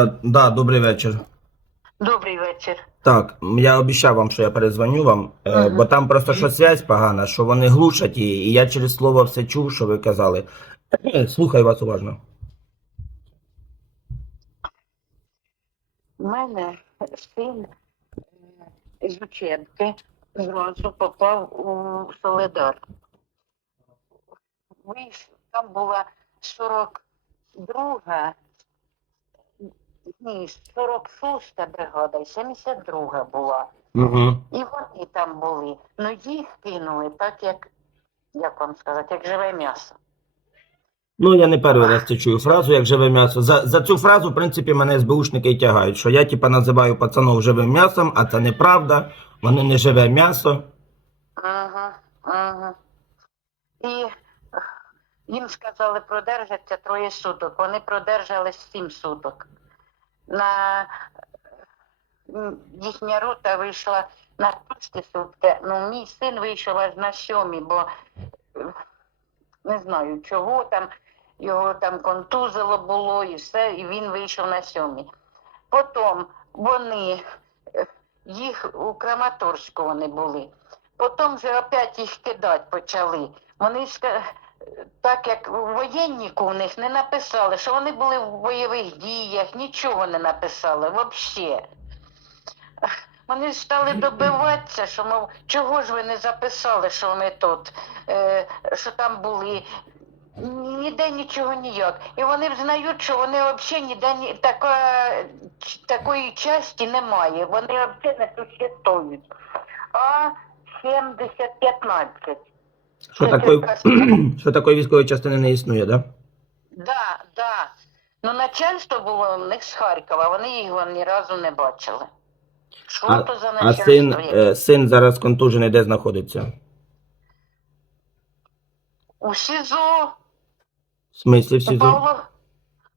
Е, да, добрий вечір. Добрий вечір. Так, я обіцяв вам, що я перезвоню вам, е, бо там просто що связь погана, що вони глушать, і, і я через слово все чув, що ви казали. Слухаю вас уважно. У мене син е, з учебки зразу попав у Соледар. Вийш- Там була 42 ні, 46 бригада і 72 була. Угу. І вони там були. Ну їх кинули так, як, як вам сказати, як живе м'ясо. Ну, я не перший раз це чую фразу, як живе м'ясо. За, за цю фразу, в принципі, мене СБУшники й тягають, що я, типа, називаю пацанов живим м'ясом, а це неправда, вони не живе м'ясо. Ага, ага. І їм сказали продержаться троє суток. Вони продержались сім суток. На їхня рота вийшла на шості сутки. Ну, мій син вийшов аж на сьомі, бо е, не знаю чого там, його там контузило було і все, і він вийшов на сьомі. Потім вони, е, їх у Краматорську вони були. Потім вже опять їх кидати почали. Вони ска- так як воєнніку в них не написали, що вони були в бойових діях, нічого не написали взагалі. Вони стали добиватися, що мов, чого ж ви не записали, що ми тут, е, що там були. Ніде нічого ніяк. І вони взнають, що вони взагалі ніде ні, така, такої часті немає. Вони взагалі не существують. А 70-15. Що такої, що такої військової частини не існує, да? Да, да. Ну, начальство було в них з Харкова, вони його ні разу не бачили. Що А, то за а начальство? син, яке? е, син зараз контужений, де знаходиться? У СІЗО, В смислі в у, СІЗО? Павло...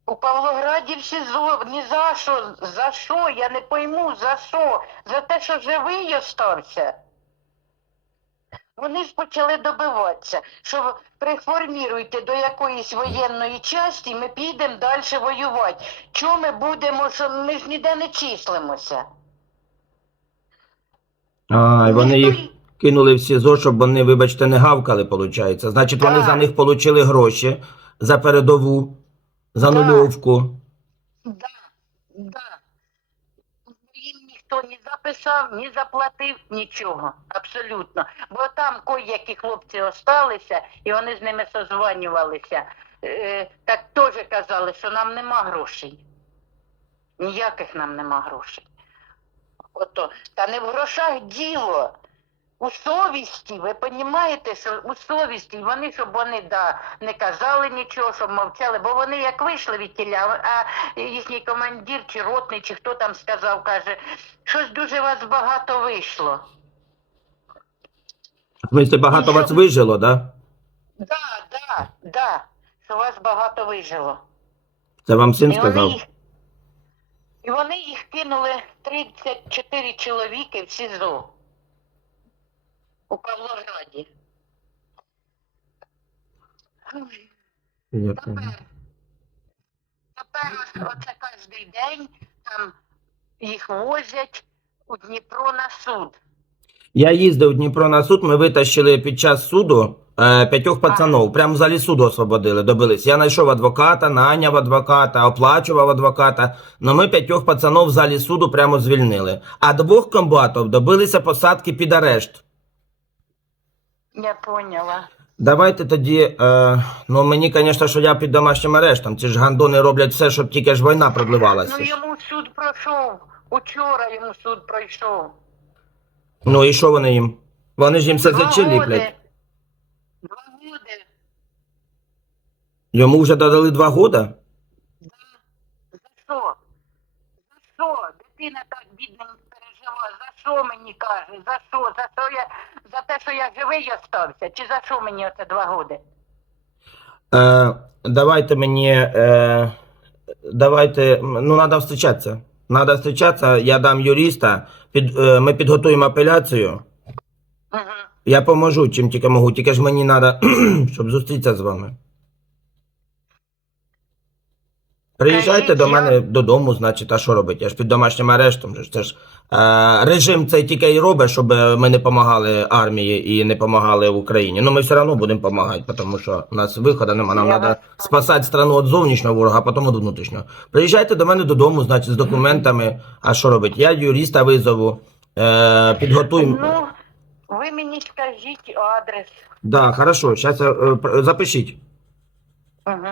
у Павлограді в СІЗО. Ні за що, за що, я не пойму, за що? За те, що живий остався. Вони ж почали добиватися, що приформіруйте до якоїсь воєнної часті, ми підемо далі воювати. Чому ми будемо, що ми ж ніде не числимося? А, і вони Ніхто їх кинули в СІЗО, щоб вони, вибачте, не гавкали, виходить. Значить, вони Так. за них отримали гроші за передову, за Так. нульовку. Да, да. Ніхто не записав, не заплатив нічого. Абсолютно. Бо там кої-які хлопці осталися, і вони з ними созванювалися. Е, так теж казали, що нам нема грошей. Ніяких нам нема грошей. Ото. Та не в грошах діло. У совісті, ви розумієте, що у совісті, вони, щоб вони да, не казали нічого, щоб мовчали, бо вони як вийшли від тіля, а їхній командир чи ротний, чи хто там сказав, каже, щось дуже вас багато вийшло. В смислі, багато що? вас вижило, да? Да, да, да, що вас багато вижило. Це вам син І вони, сказав? їх, і вони їх кинули 34 чоловіки в СІЗО у Павлограді. Я Тепер, тепер оце кожен день там їх возять у Дніпро на суд. Я їздив в Дніпро на суд, ми витащили під час суду е, п'ятьох пацанов, прямо в залі суду освободили, добились. Я знайшов адвоката, наняв адвоката, оплачував адвоката. Но ми п'ятьох пацанов в залі суду прямо звільнили. А двох комбатів добилися посадки під арешт. Я поняла. Давайте тоді, е, ну мені, звісно, що я під домашнім арештом. Ці ж гандони роблять все, щоб тільки ж війна продливалася. Ну йому суд пройшов. Учора йому суд пройшов. Ну і що вони їм? Вони ж їм все Два зачі годи. Два годи. Йому вже додали два года? За що? За що? Дитина так. За що мені каже? За що? За що я за те, що я живий остався? Чи за що мені оце два годи? Е, давайте мені. Е, давайте. Ну, треба зустрічатися. Надо зустрічатися, я дам юриста, під, е, ми підготуємо апеляцію. Угу. Я поможу, чим тільки можу. Тільки ж мені треба, щоб зустрітися з вами. Приїжджайте до мене додому, значить, а що робити? Я ж під домашнім арештом. Це ж е, режим цей тільки й робить, щоб е, ми не допомагали армії і не допомагали Україні. Ну ми все одно будемо допомагати, тому що у нас виходу немає. Нам треба спасати страну від зовнішнього ворога, а потім від внутрішнього. Приїжджайте до мене додому, значить, з документами. А що робити? Я юриста визову, е, підготуємо. Ну, ви мені скажіть адрес. Да, хорошо, зараз запишіть. Угу.